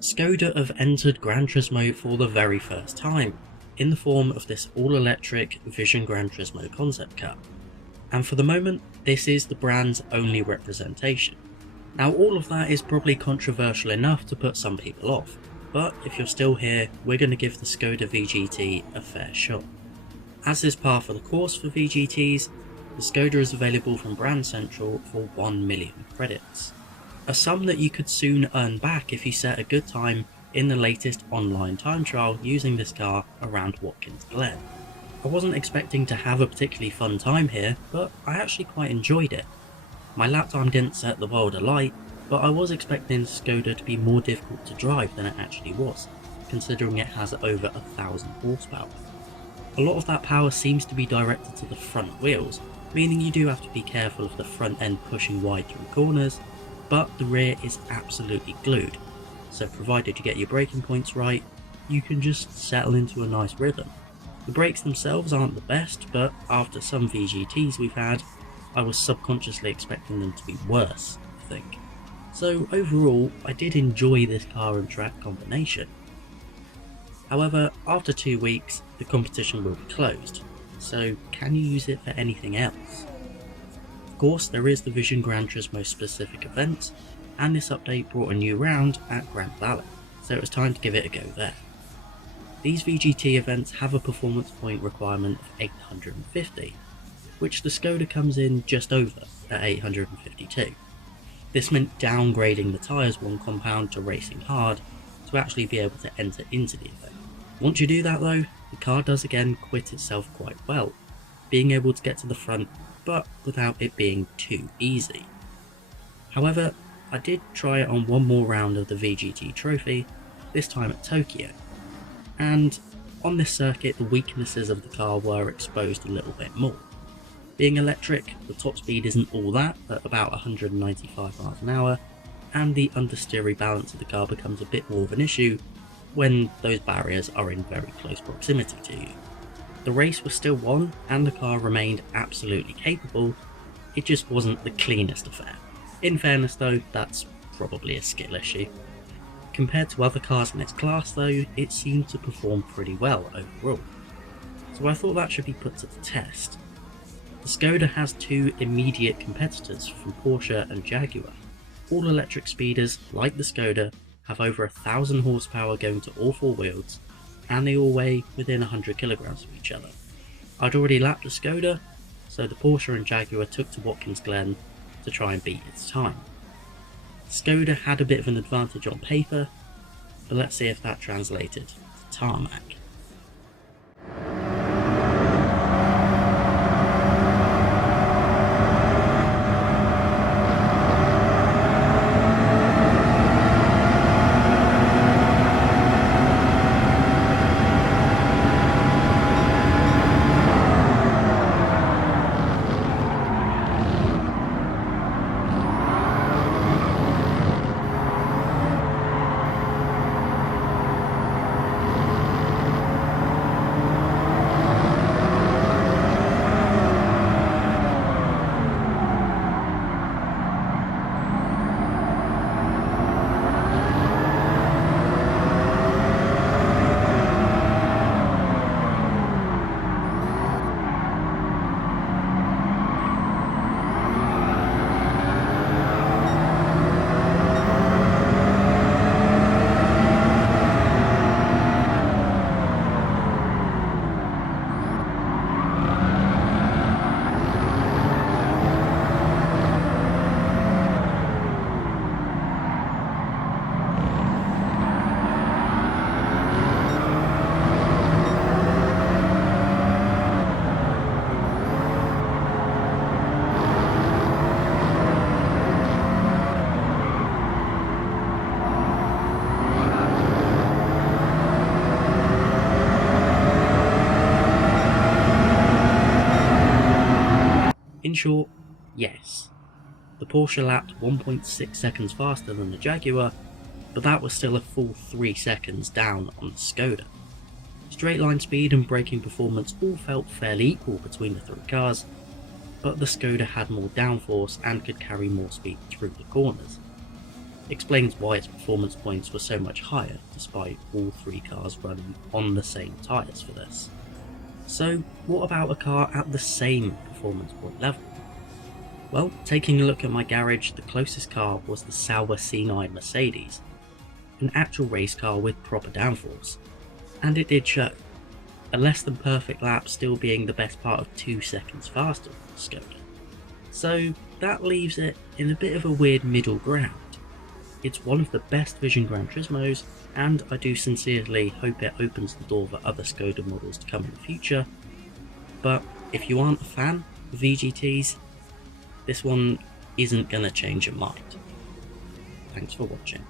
Skoda have entered Gran Turismo for the very first time, in the form of this all-electric Vision Gran Turismo concept car. And for the moment, this is the brand's only representation. Now all of that is probably controversial enough to put some people off, but if you're still here, we're going to give the Skoda VGT a fair shot. As is par for the course for VGTs, the Skoda is available from Brand Central for 1 million credits. A sum that you could soon earn back if you set a good time in the latest online time trial using this car around Watkins Glen. I wasn't expecting to have a particularly fun time here, but I actually quite enjoyed it. My lap time didn't set the world alight, but I was expecting Skoda to be more difficult to drive than it actually was, considering it has over 1,000 horsepower. A lot of that power seems to be directed to the front wheels, meaning you do have to be careful of the front end pushing wide through corners, but the rear is absolutely glued, so provided you get your braking points right, you can just settle into a nice rhythm. The brakes themselves aren't the best, but after some VGTs we've had, I was subconsciously expecting them to be worse, I think. So overall, I did enjoy this car and track combination. However, after 2 weeks, the competition will be closed, so can you use it for anything else? Of course, there is the Vision Gran Turismo specific event, and this update brought a new round at Grand Valley, so it was time to give it a go there. These VGT events have a performance point requirement of 850, which the Skoda comes in just over at 852. This meant downgrading the tyres 1 compound to racing hard to actually be able to enter into the event. Once you do that though, the car does again quit itself quite well, being able to get to the front but without it being too easy. However, I did try it on one more round of the VGT trophy, this time at Tokyo, and on this circuit the weaknesses of the car were exposed a little bit more. Being electric, the top speed isn't all that at about 195 miles an hour, and the understeery balance of the car becomes a bit more of an issue when those barriers are in very close proximity to you. The race was still won and the car remained absolutely capable, it just wasn't the cleanest affair. In fairness though, that's probably a skill issue. Compared to other cars in its class though, it seemed to perform pretty well overall. So I thought that should be put to the test. The Skoda has 2 immediate competitors from Porsche and Jaguar. All electric speeders, like the Skoda, have over 1,000 horsepower going to all 4 wheels, and they all weigh within 100 kilograms of each other. I'd already lapped the Skoda, so the Porsche and Jaguar took to Watkins Glen to try and beat its time. Skoda had a bit of an advantage on paper, but let's see if that translated to tarmac. In short, yes. The Porsche lapped 1.6 seconds faster than the Jaguar, but that was still a full 3 seconds down on the Skoda. Straight line speed and braking performance all felt fairly equal between the 3 cars, but the Skoda had more downforce and could carry more speed through the corners. explains why its performance points were so much higher despite all three cars running on the same tyres for this. So what about a car at the same performance point level? Well, taking a look at my garage, the closest car was the Sauber C9 Mercedes, an actual race car with proper downforce, and it did show, a less than perfect lap still being the best part of 2 seconds faster than Skoda. So that leaves it in a bit of a weird middle ground. It's one of the best Vision Gran Turismos, and I do sincerely hope it opens the door for other Skoda models to come in the future, but if you aren't a fan of VGTs, this one isn't going to change your mind. Thanks for watching.